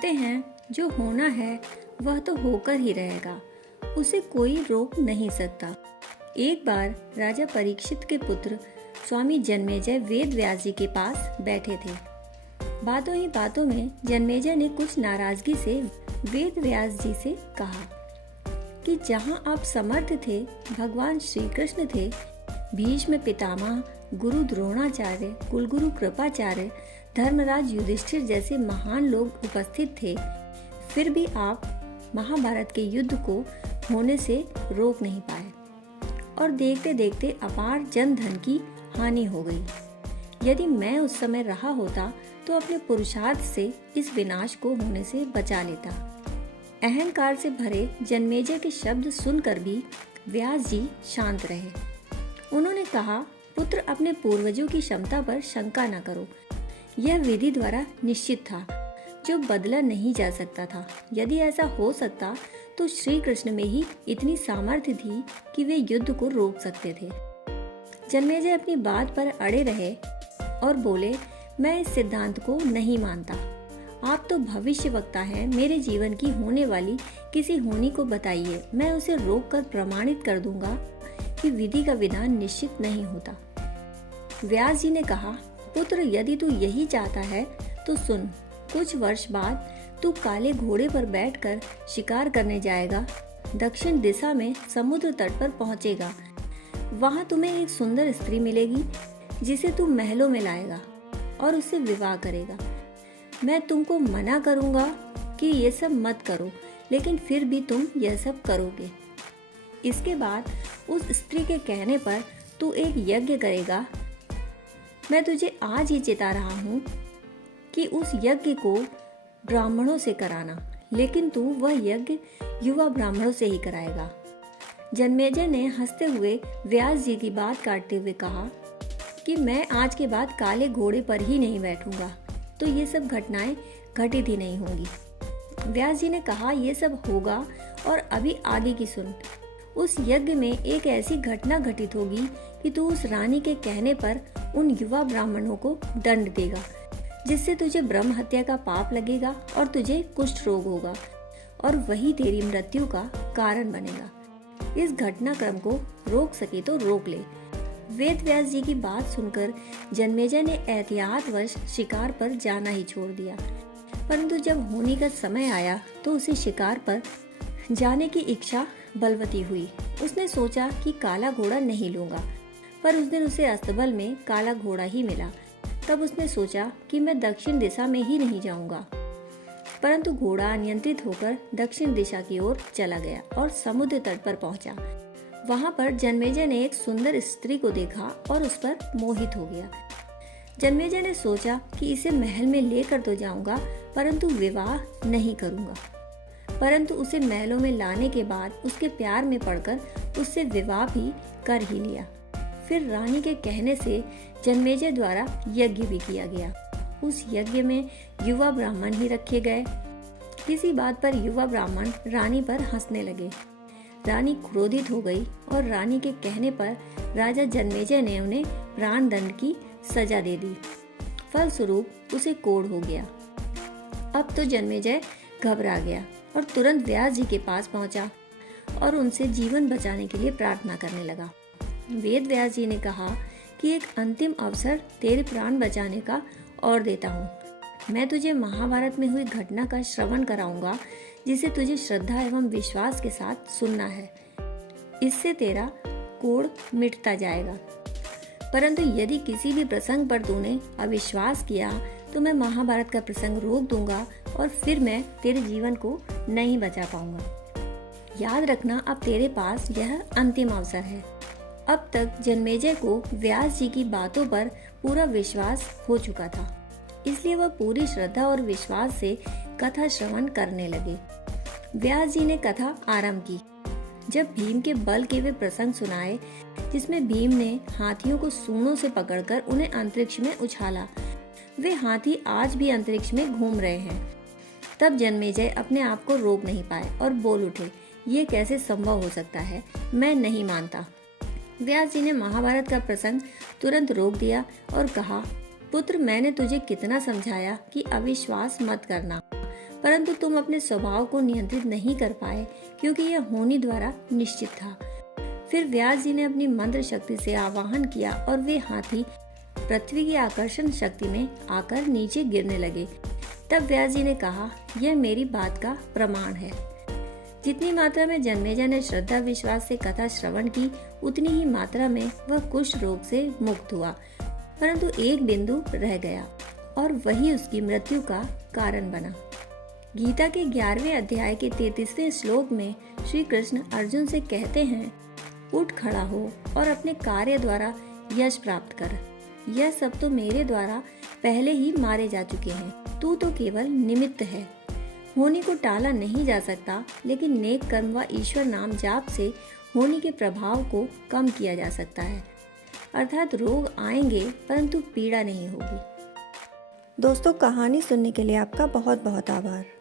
कहते हैं जो होना है वह तो होकर ही रहेगा, उसे कोई रोक नहीं सकता। एक बार राजा परीक्षित के पुत्र स्वामी जन्मेजय वेद व्यास जी के पास बैठे थे। बातों ही बातों में जन्मेजय ने कुछ नाराजगी से वेद व्यास जी से कहा कि जहाँ आप समर्थ थे, भगवान श्री कृष्ण थे, भीष्म पितामह, गुरु द्रोणाचार्य, कुलगुरु कृपाचार्य, धर्मराज युधिष्ठिर जैसे महान लोग उपस्थित थे, फिर भी आप महाभारत के युद्ध को होने से रोक नहीं पाए और देखते देखते अपार जन धन की हानि हो गई। यदि मैं उस समय रहा होता तो अपने पुरुषार्थ से इस विनाश को होने से बचा लेता। अहंकार से भरे जन्मेजय के शब्द सुनकर भी व्यास जी शांत रहे। उन्होंने कहा, पुत्र, अपने पूर्वजों की क्षमता पर शंका न करो। यह विधि द्वारा निश्चित था, जो बदला नहीं जा सकता था। यदि ऐसा हो सकता तो श्री कृष्ण में ही इतनी सामर्थ्य थी कि वे युद्ध को रोक सकते थे। जन्मेजय अपनी बात पर अड़े रहे और बोले, मैं इस सिद्धांत को नहीं मानता। आप तो भविष्य वक्ता हैं, मेरे जीवन की होने वाली किसी होनी को बताइए, मैं उसे रोककर प्रमाणित कर दूंगा कि विधि का विधान निश्चित नहीं होता। व्यास जी ने कहा, पुत्र, यदि तू यही चाहता है तो सुन, कुछ वर्ष बाद तू काले घोड़े पर बैठकर शिकार करने जाएगा। दक्षिण दिशा में समुद्र तट पर पहुंचेगा। वहां तुम्हें एक सुंदर स्त्री मिलेगी जिसे तू महलों में लाएगा और उससे विवाह करेगा। मैं तुमको मना करूंगा कि ये सब मत करो, लेकिन फिर भी तुम यह सब करोगे। इसके बाद उस स्त्री के कहने पर तू एक यज्ञ करेगा। मैं तुझे आज ही चेता रहा हूँ कि उस यज्ञ को ब्राह्मणों से कराना, लेकिन तू वह यज्ञ युवा ब्राह्मणों से ही कराएगा। जन्मेजय ने हंसते हुए व्यास जी की बात काटते हुए कहा कि मैं आज के बाद काले घोड़े पर ही नहीं बैठूंगा, तो ये सब घटनाएं घटित ही नहीं होंगी। व्यास जी ने कहा, ये सब होगा और अभी आगे की सुन। उस यज्ञ में एक ऐसी घटना घटित होगी कि तू उस रानी के कहने पर उन युवा ब्राह्मणों को दंड देगा, जिससे तुझे ब्रह्म हत्या का पाप लगेगा और तुझे कुष्ठ रोग होगा और वही तेरी मृत्यु का कारण बनेगा। इस घटनाक्रम को रोक सके तो रोक ले। वेद व्यास जी की बात सुनकर जन्मेजय ने एहतियातवश शिकार पर जाना ही छोड़ दिया, परंतु जब होनी का समय आया तो उसे शिकार पर जाने की इच्छा बलवती हुई। उसने सोचा कि काला घोड़ा नहीं लूंगा, पर उस दिन उसे अस्तबल में काला घोड़ा ही मिला। तब उसने सोचा कि मैं दक्षिण दिशा में ही नहीं जाऊंगा, परंतु घोड़ा अनियंत्रित होकर दक्षिण दिशा की ओर चला गया और समुद्र तट पर पहुंचा। वहां पर जन्मेजय ने एक सुंदर स्त्री को देखा और उस पर मोहित हो गया। जन्मेजय ने सोचा कि इसे महल में लेकर तो जाऊंगा, परंतु विवाह नहीं करूंगा। परंतु उसे महलों में लाने के बाद उसके प्यार में पड़कर उससे विवाह भी कर ही लिया। फिर रानी के कहने से जन्मेजय द्वारा यज्ञ भी किया गया। उस यज्ञ में युवा ब्राह्मण ही रखे गए। किसी बात पर युवा ब्राह्मण रानी पर हंसने लगे। रानी क्रोधित हो गई और रानी के कहने पर राजा जन्मेजय ने उन्हें प्राण दंड की सजा दे दी। फलस्वरूप उसे कोढ़ हो गया। अब तो जन्मेजय घबरा गया और तुरंत व्यास जी के पास पहुंचा और उनसे जीवन बचाने के लिए प्रार्थना करने लगा। वेद व्यास जी ने कहा कि एक अंतिम अवसर तेरे प्राण बचाने का और देता हूँ। मैं तुझे महाभारत में हुई घटना का श्रवण कराऊंगा, जिसे तुझे श्रद्धा एवं विश्वास के साथ सुनना है। इससे तेरा कोढ़ मिटता जाएगा। परंतु यदि किसी भी प्रसंग पर तूने अविश्वास किया तो मैं महाभारत का प्रसंग रोक दूंगा और फिर मैं तेरे जीवन को नहीं बचा पाऊंगा। याद रखना, अब तेरे पास यह अंतिम अवसर है। अब तक जन्मेजय को व्यास जी की बातों पर पूरा विश्वास हो चुका था, इसलिए वह पूरी श्रद्धा और विश्वास से कथा श्रवण करने लगे। व्यास जी ने कथा आरंभ की। जब भीम के बल के वे प्रसंग सुनाए, जिसमें भीम ने हाथियों को सूंडों से पकड़कर उन्हें अंतरिक्ष में उछाला। वे हाथी आज भी अंतरिक्ष में घूम रहे हैं। तब जन्मेजय अपने आप को रोक नहीं पाए और बोल उठे, ये कैसे संभव हो सकता है, मैं नहीं मानता। व्यास जी ने महाभारत का प्रसंग तुरंत रोक दिया और कहा, पुत्र, मैंने तुझे कितना समझाया कि अविश्वास मत करना, परंतु तुम अपने स्वभाव को नियंत्रित नहीं कर पाए क्योंकि यह होनी द्वारा निश्चित था। फिर व्यास जी ने अपनी मंत्र शक्ति से आवाहन किया और वे हाथी पृथ्वी की आकर्षण शक्ति में आकर नीचे गिरने लगे। तब व्यास जी ने कहा, यह मेरी बात का प्रमाण है। जितनी मात्रा में जन्मेजय ने श्रद्धा विश्वास से कथा श्रवण की, उतनी ही मात्रा में वह कुष्ठ रोग से मुक्त हुआ। परंतु एक बिंदु रह गया और वही उसकी मृत्यु का कारण बना। गीता के 11वें अध्याय के 33वें श्लोक में श्री कृष्ण अर्जुन से कहते हैं, उठ खड़ा हो और अपने कार्य द्वारा यश प्राप्त कर। यह सब तो मेरे द्वारा पहले ही मारे जा चुके हैं, तू तो केवल निमित्त है। होनी को टाला नहीं जा सकता, लेकिन नेक कर्म व ईश्वर नाम जाप से होनी के प्रभाव को कम किया जा सकता है। अर्थात रोग आएंगे परंतु पीड़ा नहीं होगी। दोस्तों, कहानी सुनने के लिए आपका बहुत बहुत आभार।